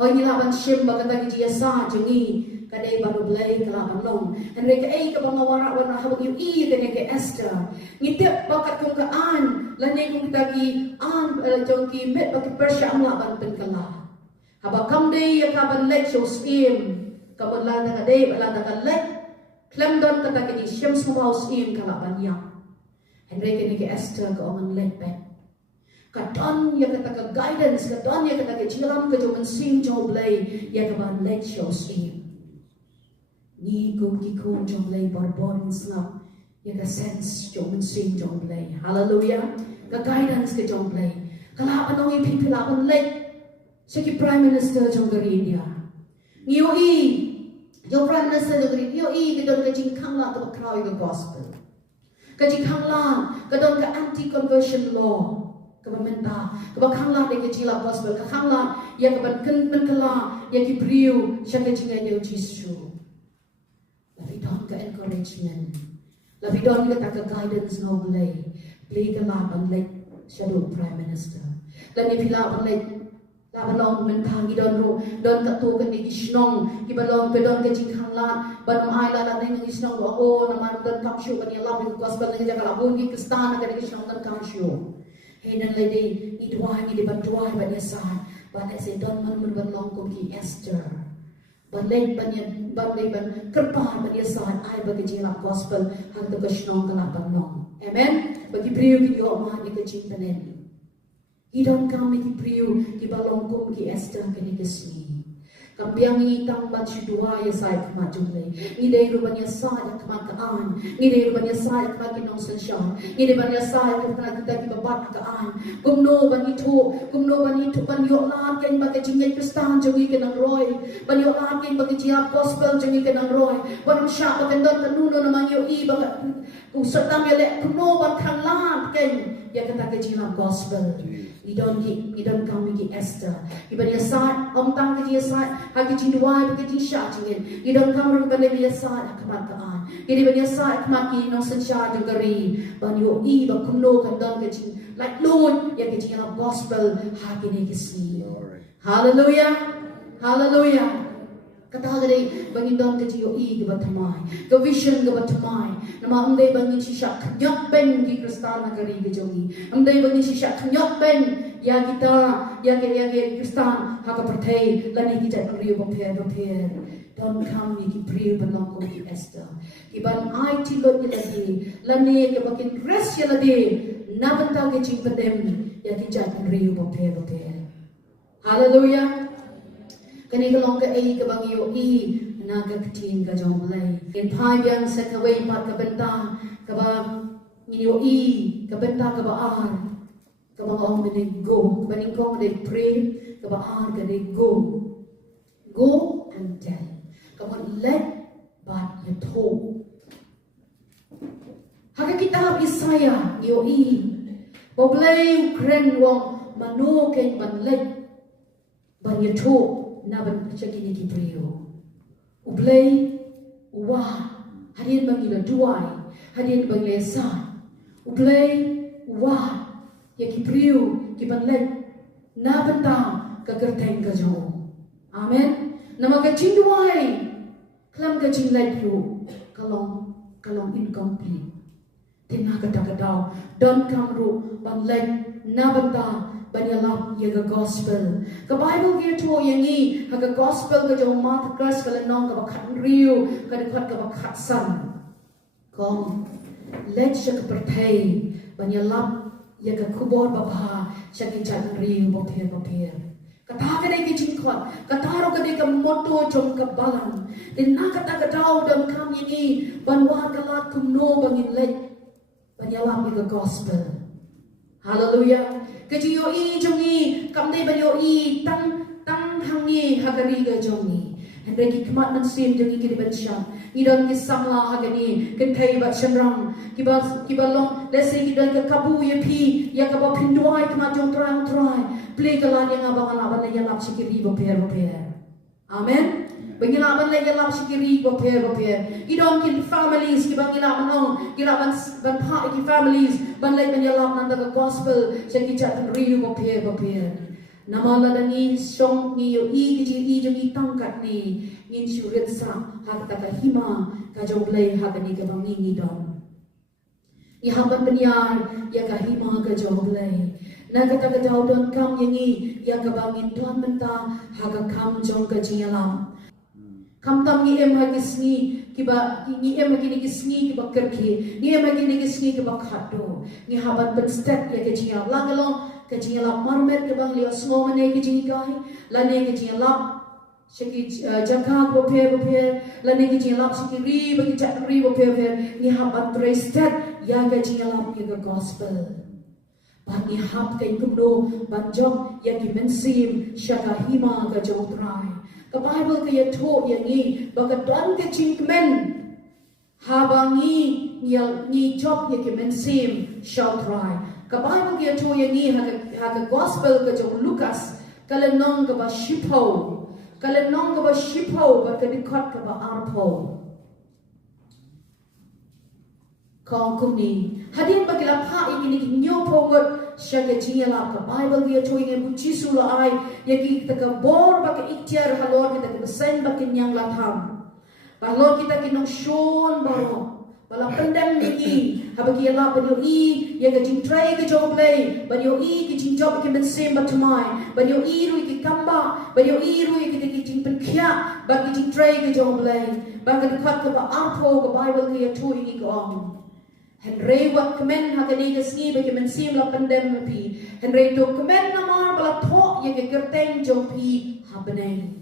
oh ini laban sim bakal lagi dia sah jengi kadai baru belai kelaban long dan mereka ke bangawara warna habang yu dan ke Esther ngitip bakat kong kaan lanai kong tagi an jongki met baki Persia laban penkala haba kamdei ya kaban let shows im kaban lada kadai lada kalet klemdon kata kini syam smaus im kalaban yang Henry ke Esther ke orang let back kadon ya kata ke guidance kadon ya kata ke jilam ke jomen sim jo blai ya kaban let shows im ni kum ki kum jo blai barbon snap ya ka sense jomen sim jo blai hallelujah ke guidance ke jo blai kalaban ong ipi kalaban let Seki Prime Minister Jonggari India. Nioi, jo Prime Minister Jonggari Nioi kedon ke jingkang la ke bakrau ke gospel. Ke jingkang la kedon ke anti conversion law. Ke pemerintah ke bakang la de ke jila gospel ke kang la ya ke ban kela ya ki priu syaka jingai de jisu. Labi don ke encouragement. Labi don ke tak ke guidance no blay. Blay ke la ban let shadow Prime Minister. Dan ni pila ban let balong mentang don tak tu kan di snong ki balong pedon ke jingkang la ban ai la nang di snong o naman don kam shu ban yala bi gospel nang jaga labun ki kristan kan di snong dan kam shu he nan le di dua ni di ban dua ban yasa ban se don man ban long ko ki Esther ban le ban kerpa ban yasa ai ba ke jila gospel hang to ke snong kan ban long amen bagi priu ki yo ma ni ke cintanen Idon kami ki priu ki balongkum ki Esther kini kesini. Kambiang itang bacu dua ya saya kemaju le. Ngidai rubanya saya kemakaan. Ngidai rubanya saya kemaki nong sensyon. Ngidai rubanya saya kemaki kita ki babat kaan. Kumno ban itu ban yo la ken bagai jingai kristan jongi kenang roy. Ban yo la ken bagai jiap gospel jongi kenang roy. Ban syak bagai don kanuno namang yo I bagai usatam ya le kumno ban kanglan ken ya kata ke jiap gospel. Idon kami ki Esther. Iban ya saat om tang ke dia saat hagi jinduai ke dia syak jingin. Idon kami ban dia saat kemakaan. Jadi ban dia saat kemaki no sensya jengari ban yo I ba kumno kan don ke jing like Lord ya ke jing gospel hagi ni kesini. Hallelujah. Hallelujah. Kata gede bagi don ke jiyo I ke batamai. Ke vision ke batamai. Nama amdai bagi sisyak kenyok ben ki kristan negeri ke jongi. Amdai bagi sisyak kenyok ben ya kita ya ke kristan haka pertai lani kita ngriu bapir. Don kami ki priu benong ki Esther. Ki ban ai ti lot ya lagi. Lani ke bakin rest ya lagi. Na bentang ke jing pedem ya ki jat ngriu bapir. Hallelujah. Kani ka long ka ai ka bang yo I na ka tin ka jong lay. In pai biang sa ka wei pat ka benta ka ba ni yo I ka benta ka ba ar ka bang ong ka go ka ning kong ka pray ka ba ar ka go and tell. Come on, let but you told. Haka kitab Isaiah yo I boblay kren wong manu ken ban let ban you told na ban chakini ki priyo. Ublay wa hadin bangila duwai hadin bangila sa. Ublay wa ya ki priyo ki ban let na ban ta ka kerteng ka jo. Amen. Nama ka duwai Klam ka jing lai pru kalong incomplete. Tena kata daw don kamru ban lai na banta banyalap yaga gospel. Ka Bible kia to yangi haga gospel ka jong mat kras kala nong ka bakhat riu ka dikhat ka bakhat san. Kom let siya ka pertay banyalap yaga kubor baba siya ki chan riu bapir. Kata ka day ki jingkot, kataro ka day ka moto jong ka balang. Din na kata ka daw dan kam ini banwa ka lat kumno bangin let banyalap ka gospel. Hallelujah. Kajiyo I jong I kam day banyo I tang hangi hagari ga jong I. Hendai ki kemat nan sim jong I ki ban syam. Idan ki samla hagani kentai bat shamrang. Kibalong let's say kidan ka kabu ya pi ya ka ba pinduai kemat jong terang play kalan yang abang-abang lagi lap sikiri bopir. Amen. Bangilaban lagi lap sikiri bopir. Idon kin families ki bangilaban nong kilaban ban pa ki families ban lagi banyalap nanda ka gospel seki chat riu bopir. Namala dani song ni yo I ki jong I tangkat ni ngin syurit sa hak ta ka hima ka jong play hak ni ka bangingi don. Ni haban benyar ya ka hima ka jong play. Na kata daw don kam yangi ya kabangin tuan menta haga kam jong ka jingalam kam tam ni em hagi sngi kiba ni em hagi ni sngi kiba kerki ni em hagi ni sngi kiba khado ni haban ben step ya ka jingalam langalong ka jingalam marmer ke bang lios ngomane ke jingai lane ke jingalam shiki jaka bopher lane ke jingalam shiki ri bagi chat ri bopher ni haban tre step ya ka jingalam ke gospel. Bani hap kay kumno banjok yang dimensim syaka hima ka jong try. Ka Bible kaya to yangi baka tuan ka cinkmen habangi ni job yang dimensim shall try. Ka Bible kaya to yangi haga gospel ka jong Lukas kala nong ka ba shipo baka dikot ka ba arpo. Kongkrom ni hadin bagi lapha ini nyo pogot syaka jingalap ka Bible dia to yang buci sula ai yaki kita ka bor baka ikhtiar halor kita ka besen baki nyang latham balor kita kinong shon baro bala pendam ni habagi ala banyo I ya ka jing tray ka job play banyo I ki jing job ki ben sem batumai banyo I ru ki kamba banyo I ru ki jing pen khya baki jing tray ka job play baka dikhat ka ba arpo ka Bible ki to ini ko ang Henry wat kemen hagani gesni bagi mensim la pandem pi. Henry to kemen namar bala thok ye ke kerteng jong pi hapneng.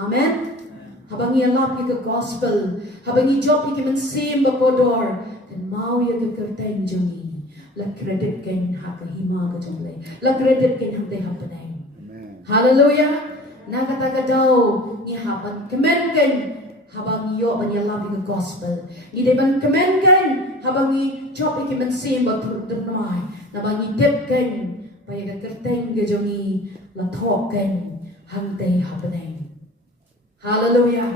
Amen. Habangi alap ye ke gospel, habangi job ye ke mensim bakodor dan mau ye ke kerteng jongi. La credit ken hak hima ke jongle. La credit ken hak te hapneng. Hallelujah. Na kata kadau ni haban kemen ken habang yo banyalap ke gospel. Ni deban kemen ken habangi job iki mensim baturunai nabangi dep ken paya kerteng ke jongi la thok ken hangte hapneng. Hallelujah.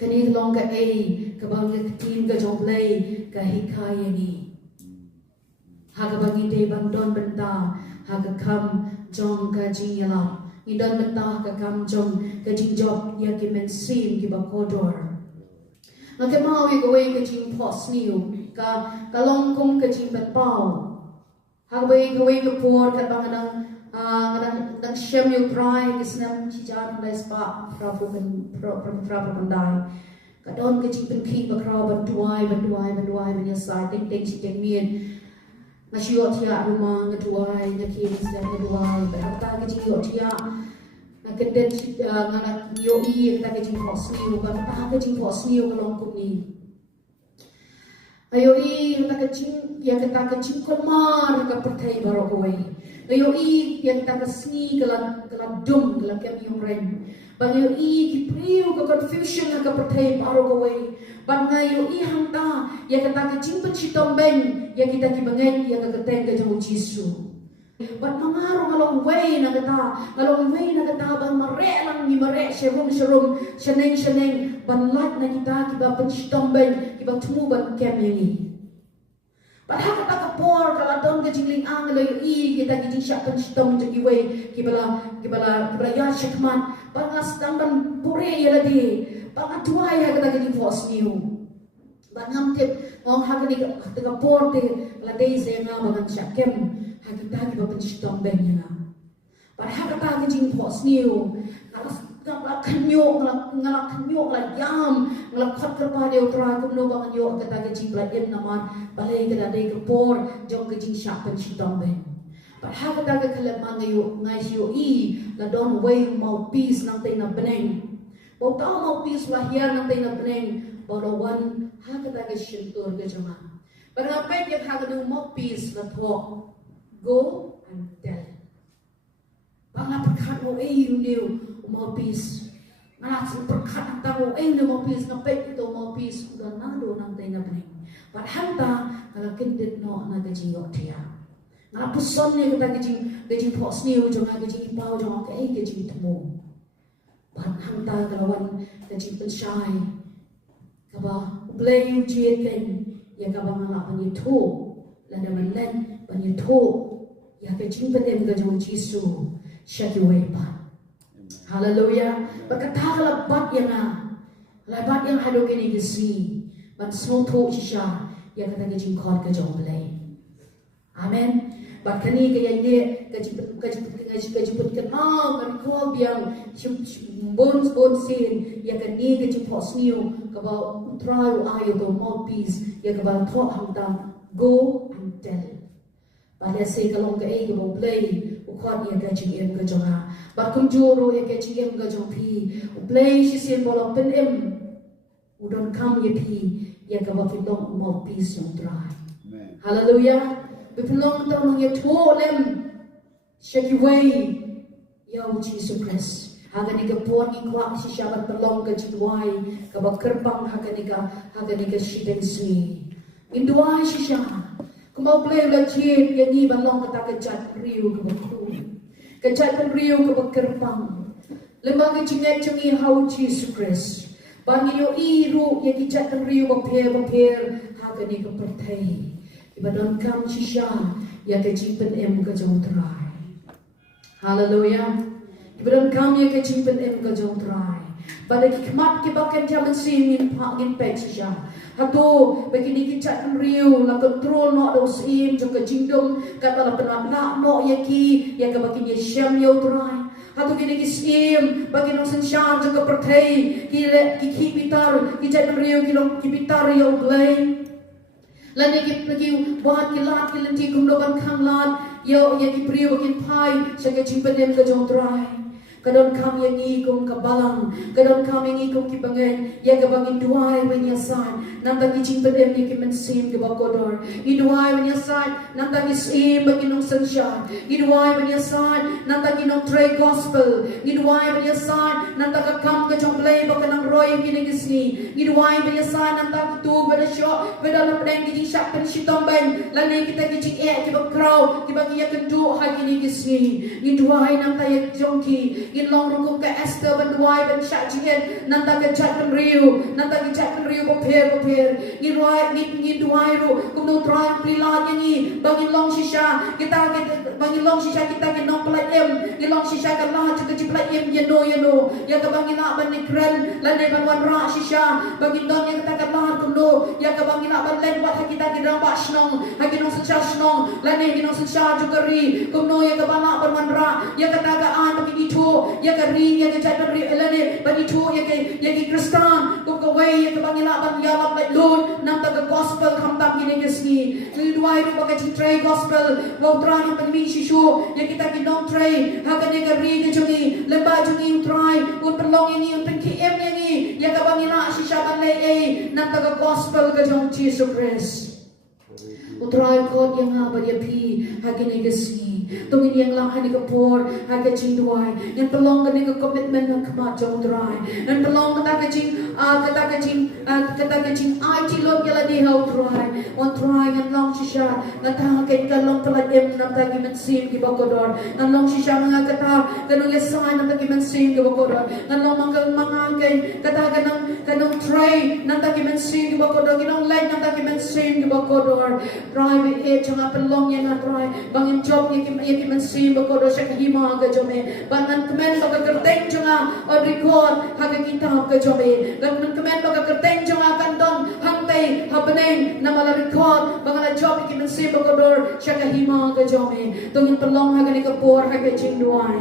Kani long ka ai ka bang tin ka jong play ka hikaya ni haga bangi de bandon benda haga kam jong ka jingala ni don benda ka kam jong ka jing job ya ki mensim ki bakodor. Nanti mau ikut ke jing pos niu ka longkum ke jing petpau. Hak bayi ke por kat bang nang shem yu try kisnam cijan dai spa prabu mandai. Kadon ke jing penking bakrau banduai menyesal ting ting si jeng mien. Masih tia rumah ngeduai ngakin sedang ngeduai berkata kecil tia ngeden nganak yoi kata kecil posni bukan kata kecil posni kalau kuni ayoi kata kecil kolmar kata pertai baru koi ayoi yang kata kesni kelat dum kelat kami yang rem ayoi kipriu ke confusion kata pertai baru koi bangayo ihangta ya kata kecil pencitong ben ya kita kibangen ya keketeng ke jauh Yesus. Bat mangaru ngalong way na kata ban marek lang ni marek serum seneng ban lat na kita kiba pencitong ben kiba tumu ban kem ini. Bat hak kata kapor kalau don ke jingling ang layo kita kijing syak pencitong jagi way kibala ya syakman bangas ban pure ya ladi. Pangatua ya kita jadi bos niu, bangam tip mau hagi tega porte ladai saya bangan syakem hagi tagi bapak cistong bennya na. Padahal kita jadi bos niu, ngalak kanyok ngalak yam ngalak kot kepada utara kumno bangan yo kita jadi belajar naman balai kita ladai kepor jom jadi syakem cistong ben. Padahal kita kelemang yo ngaisyo ladon way mau peace nanti na beneng. Bau tahu mau pis lahir nanti nak beneng barawan hak kita ke syentur ke jemaah. Berapa yang hak kita mau pis lathok go and tell. Bangla perkat mau new mau pis. Ngalas perkat tak mau mau pis ngapet itu mau pis udah nado nanti nak beneng. Padahal tak kalau kita nak jiwa dia. Ngalas pusonnya kita kejing pos ni jangan kejing pau jangan kejing temu. Hang ta kalawan kecil pensai, kaba blame jiken, ya kaba ngalak banyitu, lada manlen banyitu, ya kecil penem gajong Yesus, syakiway pa. Haleluya. Berkata lebat yang hado kini gesi, ban selutu sisha, ya kata kecil kod gajong blame. Amen. Bakani kaya ye kajiput kenal kan kau biang bon sin ya kan ni kajipos niu kaba trial ayo go mouthpiece ya kaba thok hangta go and tell. Pada se kalong ka ay go play ukon ya kajing ka jonga bakum juro ya kajing ka jong pi play si sin bolo pen udon kam ye pi ya kaba fitong mouthpiece yung try. Hallelujah. Bepelong tau nang lem shaki way yau Jesus Christ haga ni kapon ni kwa si syabat pelong ke DUWAI ka bakerbang haga ni ka shiden sui in DUWAI si sya kumau play la jin yang ni balong kata kejat riu ke bakru kejat riu ke bakerbang lemang ke jingat jengi hau Jesus Christ bangi yo iru yang kejat riu baper haga ni ka pertai Ibadan kam shisha ya kecimpen ke jong try. Hallelujah. Ibadan kam ya kecimpen ke jong try. Pada kikmat kibakan jaman sim ngin pek shisha. Hato begini kicat riu la control no do sim jong kejingdom kata la penapna no yaki ya kabakin ya syam yo try. Hato kini kisim bagi no senshan jong pertai ki pitar kicat riu ki pitar yo blame. Lani pergi buat kilat kilanti kumdokan kamlat yo yang kipriu bakin pai saya cimpanem ke jong try kadon kam yang ikum kabalang kadon kam yang ikum kibangen ya kabangin DUWAI menyasan nanta ki cimpanem ni kimensim ke bakodor i DUWAI menyasan nanta ki sim bakin nong sunshine i DUWAI menyasan nanta ki nong tray gospel i DUWAI menyasan nanta ka kam ke jong play bakan nang roy kini kisni i DUWAI menyasan nanta ki tu beda shot beda lepeng ki syak pen shitomben lani kita ki jing ki bakrau ki bagi ya kendu ha kini kisni i DUWAI nanta ya jongki in long rungkum ke Esther ban DUWAI ban syak jingen nanta ke jat pen riu boper in DUWAI ru kumno try plilat yangi bagi long shisha kita ke nong plat em in long shisha ka la ke plat em yeno ya ka bagi la ban ni kren la ne ban wan ra shisha bagi don yang kita ka la kumno ya ka bagi la ban len wat kita ke dang ba snong ha ke nong scha snong la ne ke nong scha jugari kumno ya ka bala ban wan ra ya ka ta ka an bagi itu ya ka ri ya ka jat ri la ne bagi itu ya ke Kristan ko way ke bangila bang yalap lai lun nam ta gospel kham tam kini ke sni ni duai ru baga chi tray gospel wo trani pangmi shishu ya kita ki non tray ha ka ne ka ri ke jungi lemba jungi try un pelong ini un pengki em ini ya ka bangila shisha ban lai e nam ta gospel ke jong Jesus Christ utrai kot yang apa dia pi ha ke ne ke sni tungin yang lang hani ka por ha ka ching duai yang pelong ka ne ka commitment na kama jong dry and pelong ka ta ka ching ai chi lo yala di how try on try and long shisha na ta ka long pala em na ta ki men sim ki bakodor and long shisha nga ka ta kanong lesai na ta ki men sim ki bakodor and long mga ka ta kanong tray na ta ki men sim ki bakodor kinong light na ta ki men sim ki bakodor try be e changa pelong yang na try bangin job ki men sim bakodor sa kahima ka jome bangan kemen ka kerteng changa on record ha ka kitab ka jome gan kemen ka kerteng changa kandon hangtay habeneng na mala record bangala job ki men sim bakodor sa kahima ka jome tungin pelong ha ka ni ka por ha ka ching duai